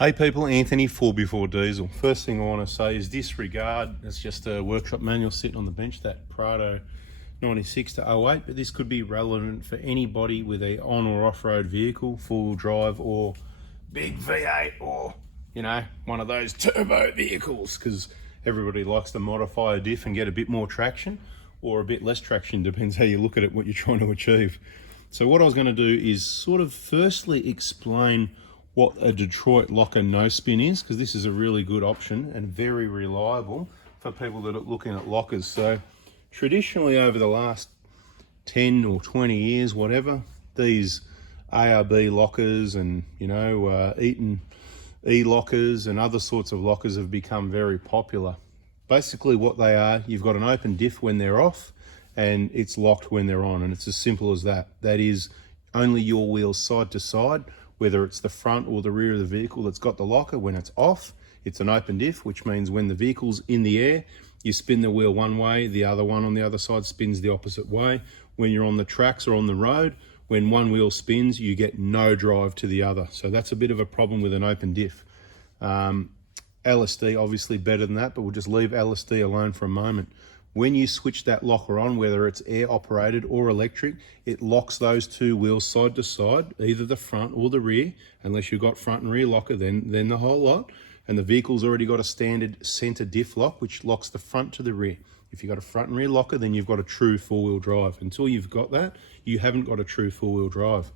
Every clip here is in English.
Hey people, Anthony, 4x4 Diesel. First thing I want to say is disregard. It's just a workshop manual sitting on the bench, that Prado 96 to 08, but this could be relevant for anybody with a on or off-road vehicle, four-wheel drive or big V8 or, you know, one of those turbo vehicles, because everybody likes to modify a diff and get a bit more traction or a bit less traction, depends how you look at it, what you're trying to achieve. So what I was going to do is sort of firstly explain what a Detroit Lokka no spin is, because this is a really good option and very reliable for people that are looking at lockers. So traditionally over the last 10 or 20 years, whatever, these ARB lockers and, you know, Eaton e-lockers and other sorts of lockers have become very popular. Basically what they are, you've got an open diff when they're off and it's locked when they're on, and it's as simple as that. That is only your wheels side to side, whether it's the front or the rear of the vehicle that's got the locker. When it's off, it's an open diff, which means when the vehicle's in the air, you spin the wheel one way, the other one on the other side spins the opposite way. When you're on the tracks or on the road, when one wheel spins, you get no drive to the other. So that's a bit of a problem with an open diff. LSD obviously better than that, but we'll just leave LSD alone for a moment. When you switch that locker on, whether it's air operated or electric, it locks those two wheels side to side, either the front or the rear, unless you've got front and rear locker, then the whole lot. And the vehicle's already got a standard center diff lock, which locks the front to the rear. If you've got a front and rear locker, then you've got a true four-wheel drive. Until you've got that, you haven't got a true four-wheel drive.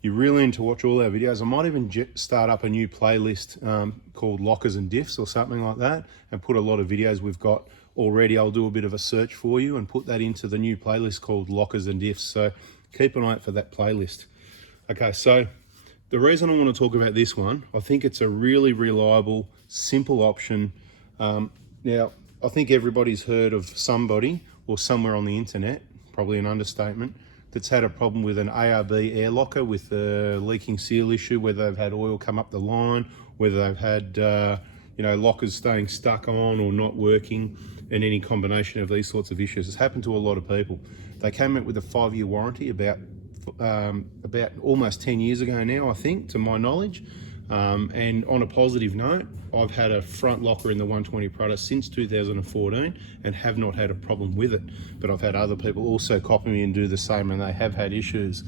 You really need to watch all our videos. I might even start up a new playlist called Lockers and Diffs or something like that, and put a lot of videos we've got already. I'll do a bit of a search for you and put that into the new playlist called Lockers and Diffs. So keep an eye out for that playlist. Okay, so the reason I want to talk about this one, I think it's a really reliable, simple option. Now, I think everybody's heard of somebody or somewhere on the internet, probably an understatement, that's had a problem with an ARB air locker with a leaking seal issue, whether they've had oil come up the line, whether they've had you know, lockers staying stuck on or not working, and any combination of these sorts of issues. It's happened to a lot of people. They came out with a 5-year warranty about almost 10 years ago now, I think, to my knowledge. And on a positive note, I've had a front locker in the 120 Prado since 2014 and have not had a problem with it. But I've had other people also copy me and do the same, and they have had issues.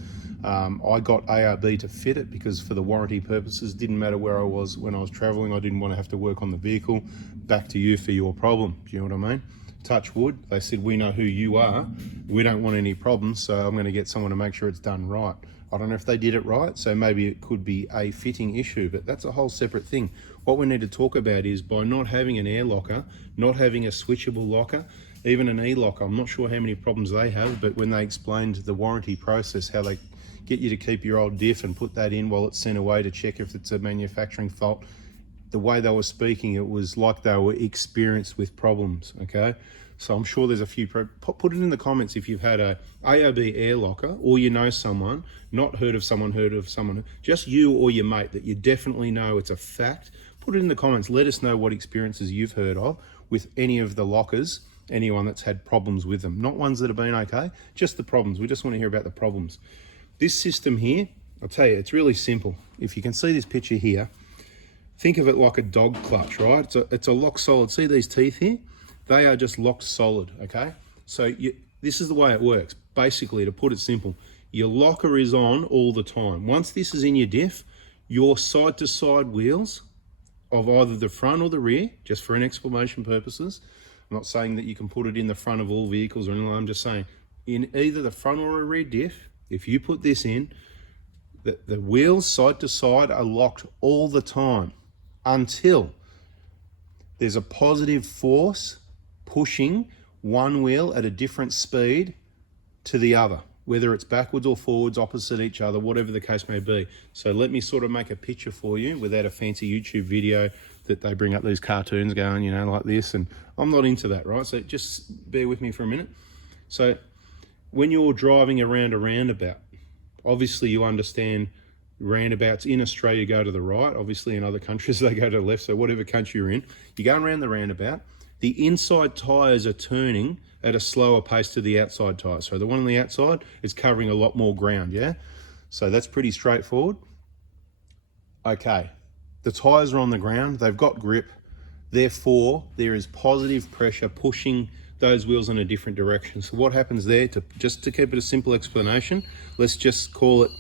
I got ARB to fit it because for the warranty purposes, didn't matter where I was when I was traveling. I didn't want to have to work on the vehicle. Back to you for your problem. Do you know what I mean? Touch wood. They said, we know who you are. We don't want any problems, so I'm going to get someone to make sure it's done right. I don't know if they did it right, so maybe it could be a fitting issue, but that's a whole separate thing. What we need to talk about is by not having an air locker, not having a switchable locker, even an e-locker, I'm not sure how many problems they have, but when they explained the warranty process, how they get you to keep your old diff and put that in while it's sent away to check if it's a manufacturing fault, the way they were speaking, it was like they were experienced with problems, okay? So I'm sure there's a few, put it in the comments if you've had a ARB air locker, or you know someone, not heard of someone, just you or your mate that you definitely know it's a fact. Put it in the comments, let us know what experiences you've heard of with any of the lockers, anyone that's had problems with them. Not ones that have been okay, just the problems. We just want to hear about the problems. This system here, I'll tell you, it's really simple. If you can see this picture here, think of it like a dog clutch, right? It's a lock solid. See these teeth here? They are just locked solid, okay? So this is the way it works. Basically, to put it simple, your locker is on all the time. Once this is in your diff, your side-to-side wheels of either the front or the rear, just for an explanation purposes, I'm not saying that you can put it in the front of all vehicles or anything, I'm just saying in either the front or a rear diff, if you put this in, the wheels side to side are locked all the time until there's a positive force pushing one wheel at a different speed to the other, whether it's backwards or forwards, opposite each other, whatever the case may be. So let me sort of make a picture for you without a fancy YouTube video that they bring up these cartoons going, you know, like this, and I'm not into that, right? So just bear with me for a minute. So when you're driving around a roundabout, obviously you understand roundabouts in Australia go to the right, obviously in other countries they go to the left, so whatever country you're in, you're going around the roundabout, the inside tyres are turning at a slower pace to the outside tyres. So the one on the outside is covering a lot more ground, yeah? So that's pretty straightforward. Okay, The tyres are on the ground, they've got grip, therefore there is positive pressure pushing those wheels in a different direction. So what happens there, just to keep it a simple explanation, let's just call it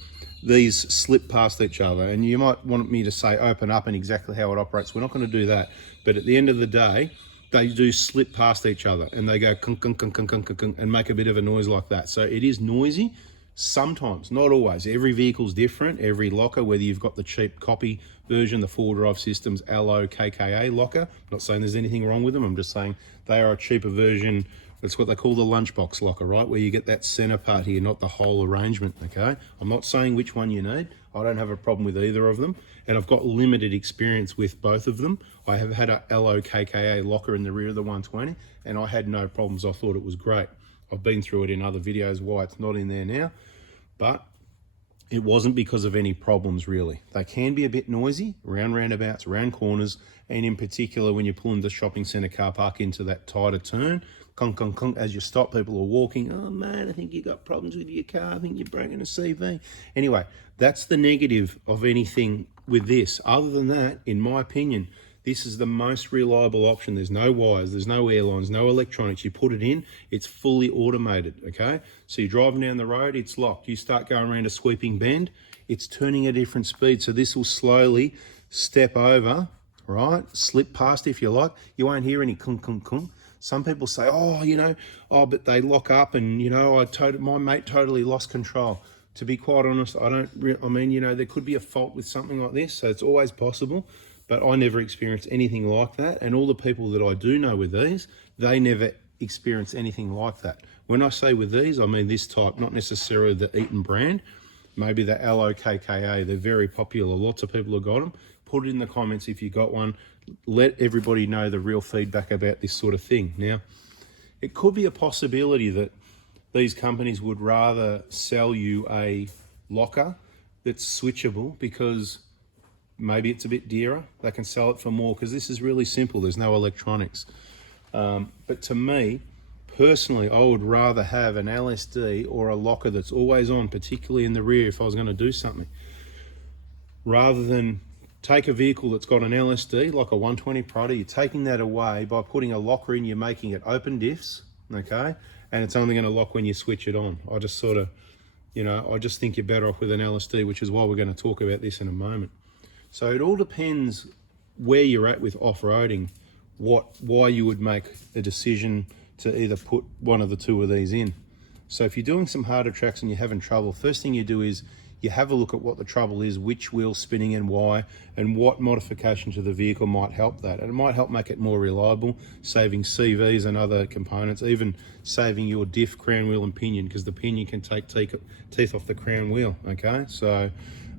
these slip past each other. And you might want me to say open up and exactly how it operates. We're not going to do that. But at the end of the day, they do slip past each other and they go kunk, kunk, kunk, kunk, kunk, kunk, and make a bit of a noise like that. So it is noisy sometimes, not always. Every vehicle's different. Every Lokka, whether you've got the cheap copy version, the four drive systems, LOKKA Lokka. I'm not saying there's anything wrong with them. I'm just saying they are a cheaper version. That's what they call the lunchbox Lokka, right? Where you get that center part here, not the whole arrangement, okay? I'm not saying which one you need. I don't have a problem with either of them. And I've got limited experience with both of them. I have had a LOKKA Lokka in the rear of the 120, and I had no problems. I thought it was great. I've been through it in other videos why it's not in there now, but it wasn't because of any problems really. They can be a bit noisy around roundabouts, around corners, and in particular when you're pulling the shopping centre car park into that tighter turn, clunk, clunk, clunk, as you stop, people are walking, oh man, I think you got problems with your car, I think you're breaking a CV. Anyway, that's the negative of anything with this. Other than that, in my opinion, this is the most reliable option. There's no wires, there's no airlines, no electronics. You put it in, it's fully automated, okay? So you're driving down the road, it's locked. You start going around a sweeping bend, it's turning at a different speed. So this will slowly step over, right? Slip past if you like. You won't hear any kunk, kunk, kunk. Some people say, oh, you know, oh, but they lock up and, you know, my mate totally lost control. To be quite honest, I mean, you know, there could be a fault with something like this, so it's always possible. But I never experienced anything like that. And all the people that I do know with these, they never experience anything like that. When I say with these, I mean this type, not necessarily the Eaton brand, maybe the LOKKA. They're very popular. Lots of people have got them. Put it in the comments if you got one. Let everybody know the real feedback about this sort of thing. Now, it could be a possibility that these companies would rather sell you a Lokka that's switchable because maybe it's a bit dearer. They can sell it for more because this is really simple. There's no electronics. But to me, personally, I would rather have an LSD or a Lokka that's always on, particularly in the rear if I was going to do something, rather than take a vehicle that's got an LSD, like a 120 Prada, you're taking that away by putting a Lokka in, you're making it open diffs, okay? And it's only going to lock when you switch it on. I just sort of, you know, I just think you're better off with an LSD, which is why we're going to talk about this in a moment. So it all depends where you're at with off-roading, why you would make a decision to either put one of the two of these in. So if you're doing some harder tracks and you're having trouble, first thing you do is you have a look at what the trouble is, which wheel's spinning and why, and what modification to the vehicle might help that. And it might help make it more reliable, saving CVs and other components, even saving your diff, crown wheel and pinion, because the pinion can take teeth off the crown wheel, okay? So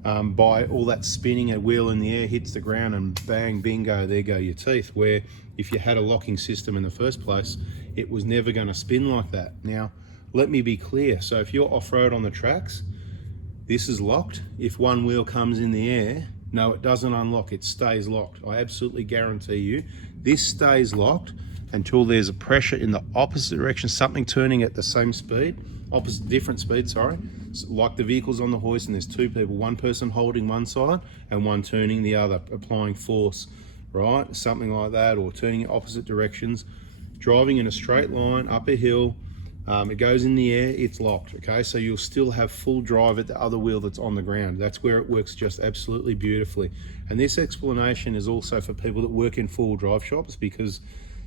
by all that spinning, a wheel in the air hits the ground and bang, bingo, there go your teeth. Where if you had a locking system in the first place, it was never going to spin like that. Now, let me be clear. So if you're off-road on the tracks, this is locked. If one wheel comes in the air, no, it doesn't unlock, it stays locked. I absolutely guarantee you, this stays locked until there's a pressure in the opposite direction, something turning at the same speed, different speed, sorry. So like the vehicle's on the hoist and there's two people, one person holding one side and one turning the other, applying force, right? Something like that, or turning in opposite directions, driving in a straight line, up a hill, it goes in the air, it's locked, okay? So you'll still have full drive at the other wheel that's on the ground. That's where it works just absolutely beautifully. And this explanation is also for people that work in four-wheel drive shops, because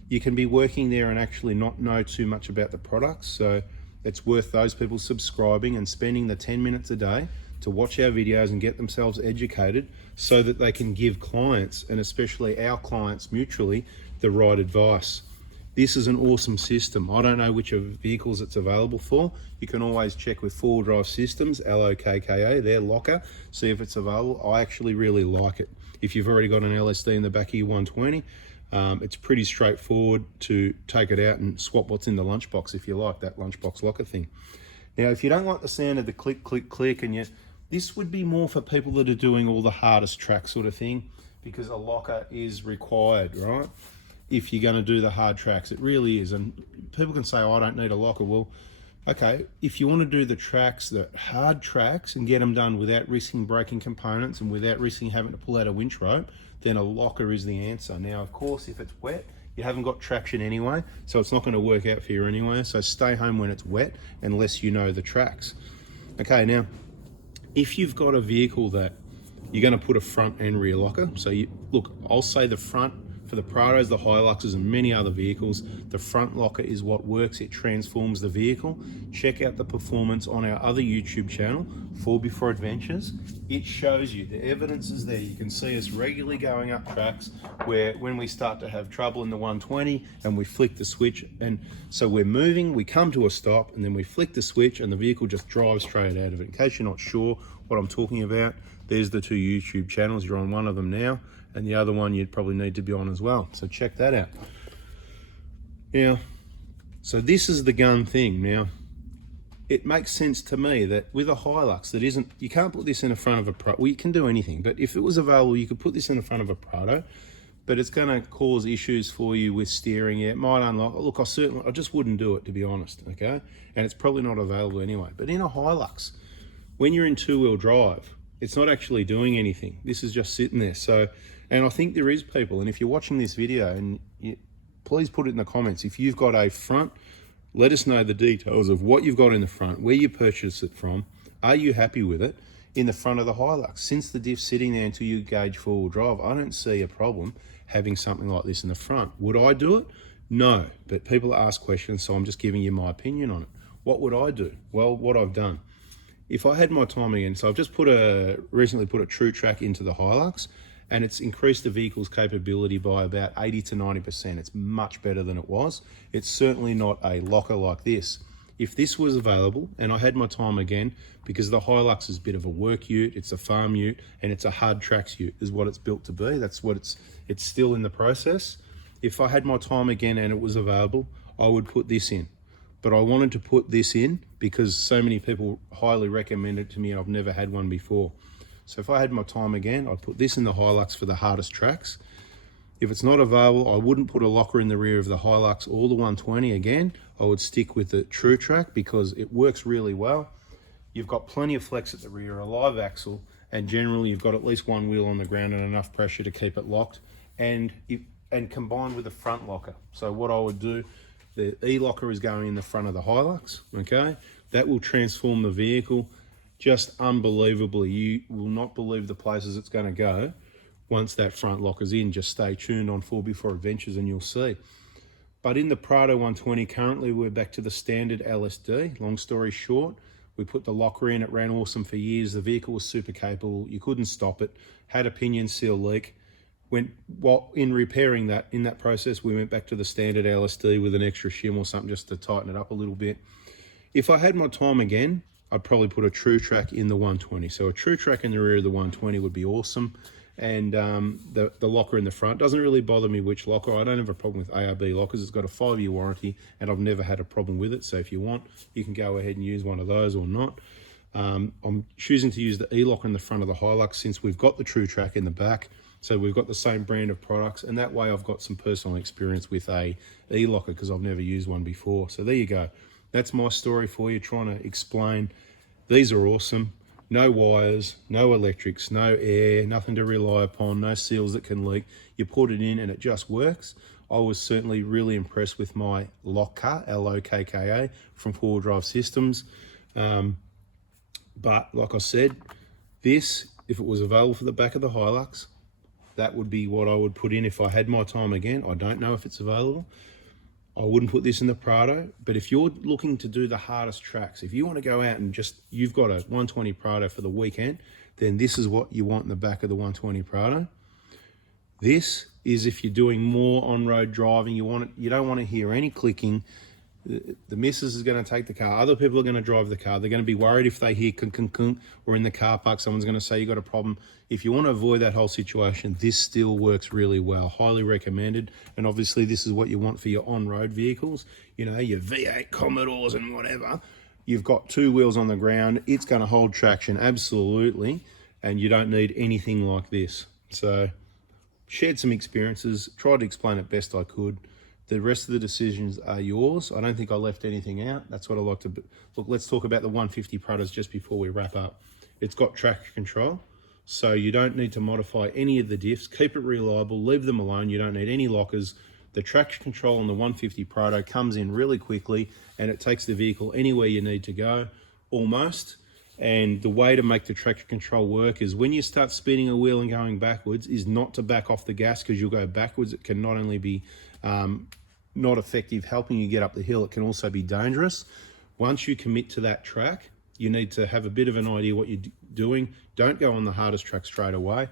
you can be working there and actually not know too much about the products. So it's worth those people subscribing and spending the 10 minutes a day to watch our videos and get themselves educated so that they can give clients, and especially our clients mutually, the right advice. This is an awesome system. I don't know which of vehicles it's available for. You can always check with four-wheel drive systems, LOKKA, their Lokka, see if it's available. I actually really like it. If you've already got an LSD in the back of your 120, it's pretty straightforward to take it out and swap what's in the lunchbox if you like, that lunchbox Lokka thing. Now, if you don't like the sound of the click, click, click, and this would be more for people that are doing all the hardest track sort of thing, because a Lokka is required, right? If you're going to do the hard tracks, it really is. And people can say, oh, I don't need a Lokka. Well, Okay, if you want to do the tracks, the hard tracks, and get them done without risking breaking components and without risking having to pull out a winch rope, then a locker is the answer. Now, of course, if it's wet, you haven't got traction anyway, so it's not going to work out for you anyway. So stay home when it's wet unless you know the tracks. Okay, now, if you've got a vehicle that you're going to put a front and rear locker, so look, I'll say the front, for the Prados, the Hiluxes, and many other vehicles, the front locker is what works. It transforms the vehicle. Check out the performance on our other YouTube channel, 4x4 Adventures. It shows you, the evidence is there. You can see us regularly going up tracks where when we start to have trouble in the 120 and we flick the switch, and so we're moving, we come to a stop, and then we flick the switch and the vehicle just drives straight out of it. In case you're not sure what I'm talking about, there's the two YouTube channels. You're on one of them now, and the other one you'd probably need to be on as well. So check that out. Now, so this is the gun thing. Now, it makes sense to me that with a Hilux that isn't, you can't put this in the front of a Prado. Well, you can do anything, but if it was available, you could put this in the front of a Prado, but it's going to cause issues for you with steering. It might unlock. Look, I just wouldn't do it, to be honest, okay? And it's probably not available anyway. But in a Hilux, when you're in two-wheel drive, it's not actually doing anything. This is just sitting there. So, and I think there is people, and if you're watching this video, and please put it in the comments, if you've got a front, let us know the details of what you've got in the front, where you purchased it from, are you happy with it in the front of the Hilux? Since the Diff's sitting there until you gauge four-wheel drive, I don't see a problem having something like this in the front. Would I do it? No, but people ask questions, so I'm just giving you my opinion on it. What would I do? Well, what I've done. If I had my time again, so I've just recently put a Truetrac into the Hilux, and it's increased the vehicle's capability by about 80 to 90%. It's much better than it was. It's certainly not a locker like this. If this was available, and I had my time again, because the Hilux is a bit of a work ute, it's a farm ute, and it's a hard tracks ute, is what it's built to be. That's what it's still in the process. If I had my time again and it was available, I would put this in. But I wanted to put this in because so many people highly recommend it to me and I've never had one before. So if I had my time again, I'd put this in the Hilux for the hardest tracks. If it's not available, I wouldn't put a locker in the rear of the Hilux or the 120 again. I would stick with the Truetrac because it works really well. You've got plenty of flex at the rear, a live axle, and generally you've got at least one wheel on the ground and enough pressure to keep it locked, and combined with a front locker. So what I would do, the e-locker is going in the front of the Hilux, okay? That will transform the vehicle just unbelievably. You will not believe the places it's going to go once that front locker's in. Just stay tuned on 4x4 Adventures and you'll see. But in the Prado 120, currently we're back to the standard LSD. Long story short, we put the locker in, it ran awesome for years. The vehicle was super capable, you couldn't stop it, had a pinion seal leak. In repairing that, in that process, we went back to the standard LSD with an extra shim or something just to tighten it up a little bit. If I had my time again, I'd probably put a Truetrac in the 120. So a Truetrac in the rear of the 120 would be awesome. And the locker in the front doesn't really bother me which locker. I don't have a problem with ARB lockers. It's got a 5-year warranty and I've never had a problem with it. So if you want, you can go ahead and use one of those or not. I'm choosing to use the e-locker in the front of the Hilux since we've got the Truetrac in the back. So we've got the same brand of products, and that way I've got some personal experience with a e-locker because I've never used one before. So there you go. That's my story for you, trying to explain. These are awesome. No wires, no electrics, no air, nothing to rely upon, no seals that can leak. You put it in and it just works. I was certainly really impressed with my Lokka, L-O-K-K-A, from 4-Wheel Drive Systems. But like I said, this, if it was available for the back of the Hilux, that would be what I would put in if I had my time again. I don't know if it's available. I wouldn't put this in the Prado, but if you're looking to do the hardest tracks, if you want to go out and you've got a 120 Prado for the weekend, then this is what you want in the back of the 120 Prado. This is if you're doing more on-road driving, you don't want to hear any clicking. The missus is going to take the car. Other people are going to drive the car. They're going to be worried if they hear kunk, kunk, kunk, or in the car park, someone's going to say you got a problem. If you want to avoid that whole situation, this still works really well. Highly recommended. And obviously this is what you want for your on-road vehicles. You know, your V8 Commodores and whatever. You've got two wheels on the ground. It's going to hold traction, absolutely. And you don't need anything like this. So, shared some experiences, tried to explain it best I could. The rest of the decisions are yours. I don't think I left anything out. That's what I like to look. Let's talk about the 150 Pradas just before we wrap up. It's got traction control, so you don't need to modify any of the diffs. Keep it reliable, leave them alone. You don't need any lockers. The traction control on the 150 Prado comes in really quickly, and it takes the vehicle anywhere you need to go, almost. And the way to make the traction control work is when you start spinning a wheel and going backwards is not to back off the gas, because you'll go backwards. It can not only be not effective helping you get up the hill, it can also be dangerous. Once you commit to that track, you need to have a bit of an idea what you're doing. Don't go on the hardest track straight away.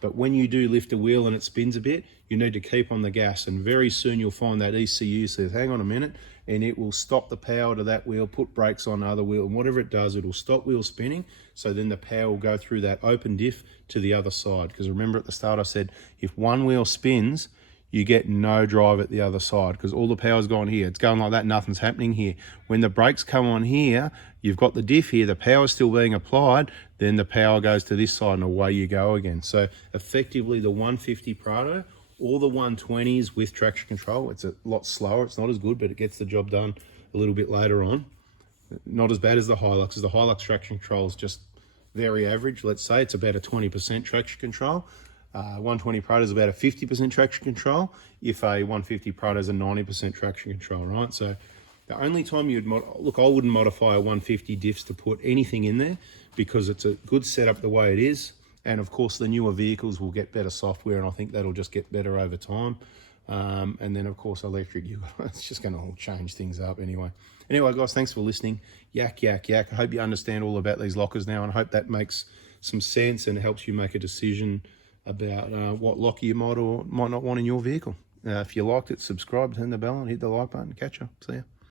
But when you do lift a wheel and it spins a bit, you need to keep on the gas, and very soon you'll find that ECU says, hang on a minute, and it will stop the power to that wheel, put brakes on the other wheel, and whatever it does, it'll stop wheel spinning, so then the power will go through that open diff to the other side. Because remember at the start I said, if one wheel spins, you get no drive at the other side, because all the power's gone here. It's going like that, nothing's happening here. When the brakes come on here, you've got the diff here, the power's still being applied, then the power goes to this side and away you go again. So effectively the 150 Prado or the 120s with traction control, it's a lot slower, it's not as good, but it gets the job done a little bit later on. Not as bad as the Hilux, because the Hilux traction control is just very average. Let's say it's about a 20% traction control. 120 Prado is about a 50% traction control, if a 150 Prado is a 90% traction control, right? So the only time you'd look, I wouldn't modify a 150 diffs to put anything in there, because it's a good setup the way it is. And of course the newer vehicles will get better software, and I think that'll just get better over time. And then of course electric, it's just going to all change things up anyway. Anyway guys, thanks for listening. Yak yak yak. I hope you understand all about these lockers now, and I hope that makes some sense and helps you make a decision about what locker you might or might not want in your vehicle. If you liked it, subscribe, turn the bell on, hit the like button. Catch ya. See ya.